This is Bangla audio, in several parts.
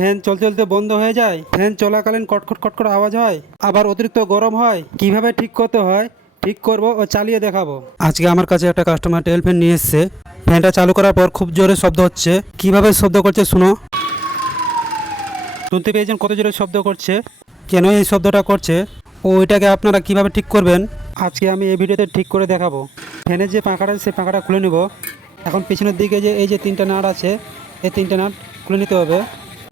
ফ্যান চলতে চলতে বন্ধ হয়ে যায়। ফ্যান চলাকালীন কটকট কটকট আওয়াজ হয়। আবার অতিরিক্ত গরম হয়। কীভাবে ঠিক করতে হয়? ঠিক করব ও চালিয়ে দেখাবো। আজকে আমার কাছে একটা কাস্টমার টেল ফ্যান নিয়ে এসছে। ফ্যানটা চালু করার পর খুব জোরে শব্দ হচ্ছে। কীভাবে শব্দ করছে শুনো? শুনতে পেয়েছেন কত জোরে শব্দ করছে? কেন এই শব্দটা করছে? ও এটাকে আপনারা কীভাবে ঠিক করবেন? আজকে আমি এই ভিডিওতে ঠিক করে দেখাবো। ফ্যানের যে পাখাটা, সেই পাখাটা খুলে নেব। এখন পিছনের দিকে যে, এই যে তিনটা নাট আছে, এই তিনটা নাট খুলে নিতে হবে।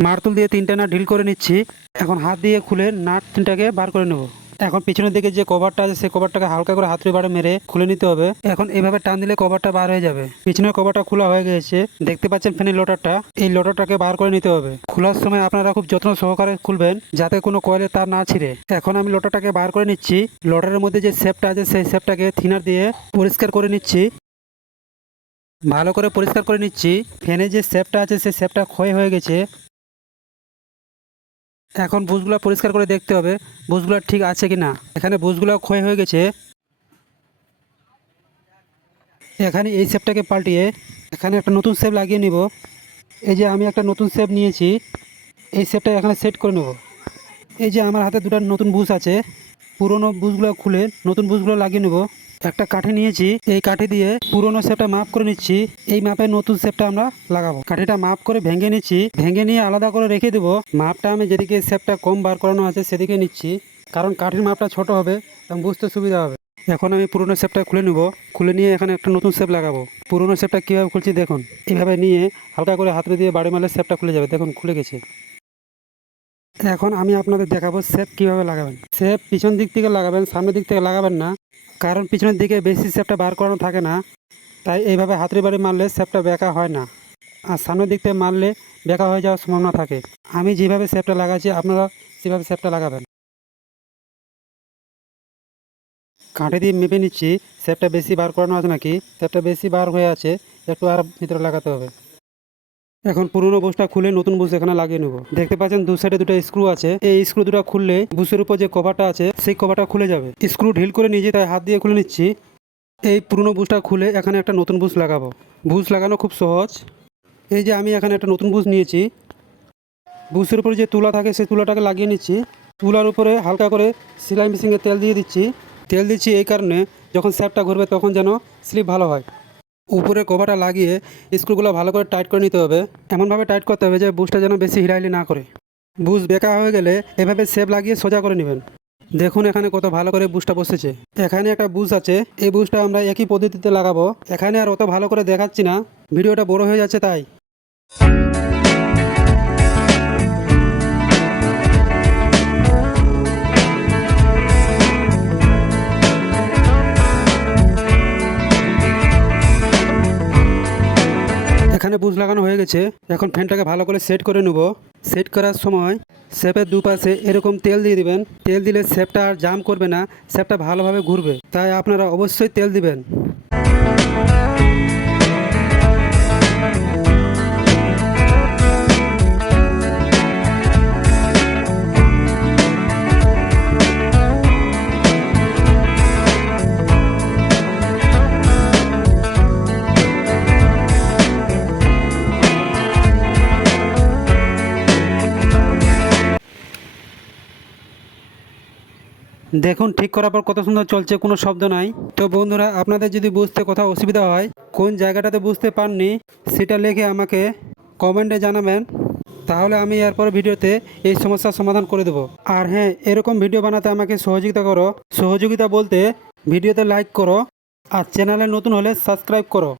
মারতুল দিয়ে তিনটা নাট ঢিল করে নিচ্ছি। এখন হাত দিয়ে খুলে নাট তিনটাকে বার করে নেব। এখন পিছনের দিকে যে কভারটা আছে, সেই কভারটাকে হালকা করে হাতুড়ি বাড়ে মেরে খুলে নিতে হবে। এখন এভাবে টান দিলে কভারটা বার হয়ে যাবে। পিছনের কভারটা খোলা হয়ে গেছে দেখতে পাচ্ছেন ফ্যানের লোটারটা। এই লোটারটাকে বার করে নিতে হবে। খোলার সময় আপনারা খুব যত্ন সহকারে খুলবেন যাতে কোনো কয়েলের তার না ছিঁড়ে। এখন আমি লোটাটাকে বার করে নিচ্ছি। লোটারের মধ্যে যে শেপটা আছে, সেই শেপটাকে থিনার দিয়ে পরিষ্কার করে নিচ্ছি। ভালো করে পরিষ্কার করে নিচ্ছি। ফ্যানের যে শেপটা আছে, সেই শেপটা ক্ষয় হয়ে গেছে। এখন বুশগুলো পরিষ্কার করে দেখতে হবে বুশগুলো ঠিক আছে কি না এখানে বুশগুলো ক্ষয় হয়ে গেছে। এখানে এই শেপটাকে পাল্টিয়ে এখানে একটা নতুন শেপ লাগিয়ে নিব। এই যে আমি একটা নতুন শেপ নিয়েছি, এই শেপটা এখানে সেট করে নেব। এই যে আমার হাতে দুটো নতুন বুশ আছে, পুরনো বুশগুলো খুলে নতুন বুশগুলো লাগিয়ে নেব। একটা কাঠি নিয়েছি, এই কাঠি দিয়ে পুরনো শেপটা মাপ করে নিচ্ছি, এই মাপে নতুন শেপটা আমরা লাগাবো। কাঠিটা মাপ করে ভেঙে নিচ্ছি, ভেঙে নিয়ে আলাদা করে রেখে দেবো। মাপটা আমি যেদিকে শেপটা কম বার করানো আছে সেদিকে নিচ্ছি, কারণ কাঠির মাপটা ছোট হবে, এবং বুঝতে সুবিধা হবে। এখন আমি পুরনো শেপটা খুলে নেব, খুলে নিয়ে এখানে একটা নতুন শেপ লাগাবো। পুরনো শেপটা কীভাবে খুলছি দেখুন এইভাবে নিয়ে হালকা করে হাতে দিয়ে বাড়ি মারলে শেপটা খুলে যাবে, দেখুন খুলে গেছে। এখন আমি আপনাদের দেখাবো শেপ কীভাবে লাগাবেন। সেপ পিছন দিক থেকে লাগাবেন, সামনের দিক থেকে লাগাবেন না, কারণ পিছনের দিকে বেশি শেপটা বার করানো থাকে না, তাই এইভাবে হাতের বাড়ি মারলে সেপটা বেঁকা হয় না, আর সামনের দিক থেকে মারলে বেঁকা হয়ে যাওয়ার সম্ভাবনা থাকে। আমি যেভাবে সেপটা লাগাচ্ছি, আপনারা সেভাবে সেপটা লাগাবেন। কাঁটে দিয়ে মেপে নিচ্ছি সেপটা বেশি বার করানো আছে নাকি? সেপটা বেশি বার হয়ে আছে, একটু আর ভিতরে লাগাতে হবে। এখন পুরনো বুশটা খুলে নতুন বুশ এখানে লাগিয়ে নেব। দেখতে পাচ্ছেন দু সাইডে দুটো স্ক্রু আছে। এই স্ক্রু দুটো খুললে বুশের উপর যে কভারটা আছে, সেই কভারটা খুলে যাবে। স্ক্রু ঢিল করে নিজে তাই হাত দিয়ে খুলে নিচ্ছি। এই পুরনো বুশটা খুলে এখানে একটা নতুন বুশ লাগাবো। বুশ লাগানো খুব সহজ। এই যে আমি এখানে একটা নতুন বুশ নিয়েছি। বুশের উপরে যে তুলা থাকে, সেই তুলাটাকে লাগিয়ে নিচ্ছি। তুলার উপরে হালকা করে সেলাই মেশিনে তেল দিয়ে দিচ্ছি। তেল দিচ্ছি এই কারণে যখন স্যাপটা ঘুরবে তখন যেন স্লিপ ভালো হয়। উপরে কভারটা লাগিয়ে স্ক্রুগুলো ভালো করে টাইট করে নিতে হবে। এমনভাবে টাইট করতে হবে যে বুসটা যেন বেশি হিরাইলি না করে। বুস বেকা হয়ে গেলে এভাবে সেপ লাগিয়ে সোজা করে নেবেন। দেখুন এখানে কত ভালো করে বুসটা বসেছে। এখানে একটা বুস আছে। এই বুসটা আমরা একই পদ্ধতিতে লাগাবো। এখানে আর অত ভালো করে দেখাচ্ছি না। ভিডিওটা বড় হয়ে যাচ্ছে তাই। এখানে বুশ লাগানো হয়ে গেছে। এখন ফ্যানটাকে ভালো করে সেট করে নেব। সেট করার সময় শেপের দুপাশে এরকম তেল দিয়ে দিবেন। তেল দিলে শেপটা আর জাম করবে না শেপটা ভালোভাবে ঘুরবে। তাই আপনারা অবশ্যই তেল দিবেন। দেখুন, ঠিক করার পর কত সুন্দর চলছে, কোনো শব্দ নাই। তো বন্ধুরা, আপনাদের যদি বুঝতে কোথাও অসুবিধা হয়, কোন জায়গাটাতে বুঝতে পাননি, সেটা লিখে আমাকে কমেন্টে জানাবেন। তাহলে আমি এরপর ভিডিওতে এই সমস্যার সমাধান করে দেবো। আর হ্যাঁ এরকম ভিডিও বানাতে আমাকে সহযোগিতা করো। সহযোগিতা বলতে ভিডিওতে লাইক করো। আর চ্যানেলে নতুন হলে সাবস্ক্রাইব করো।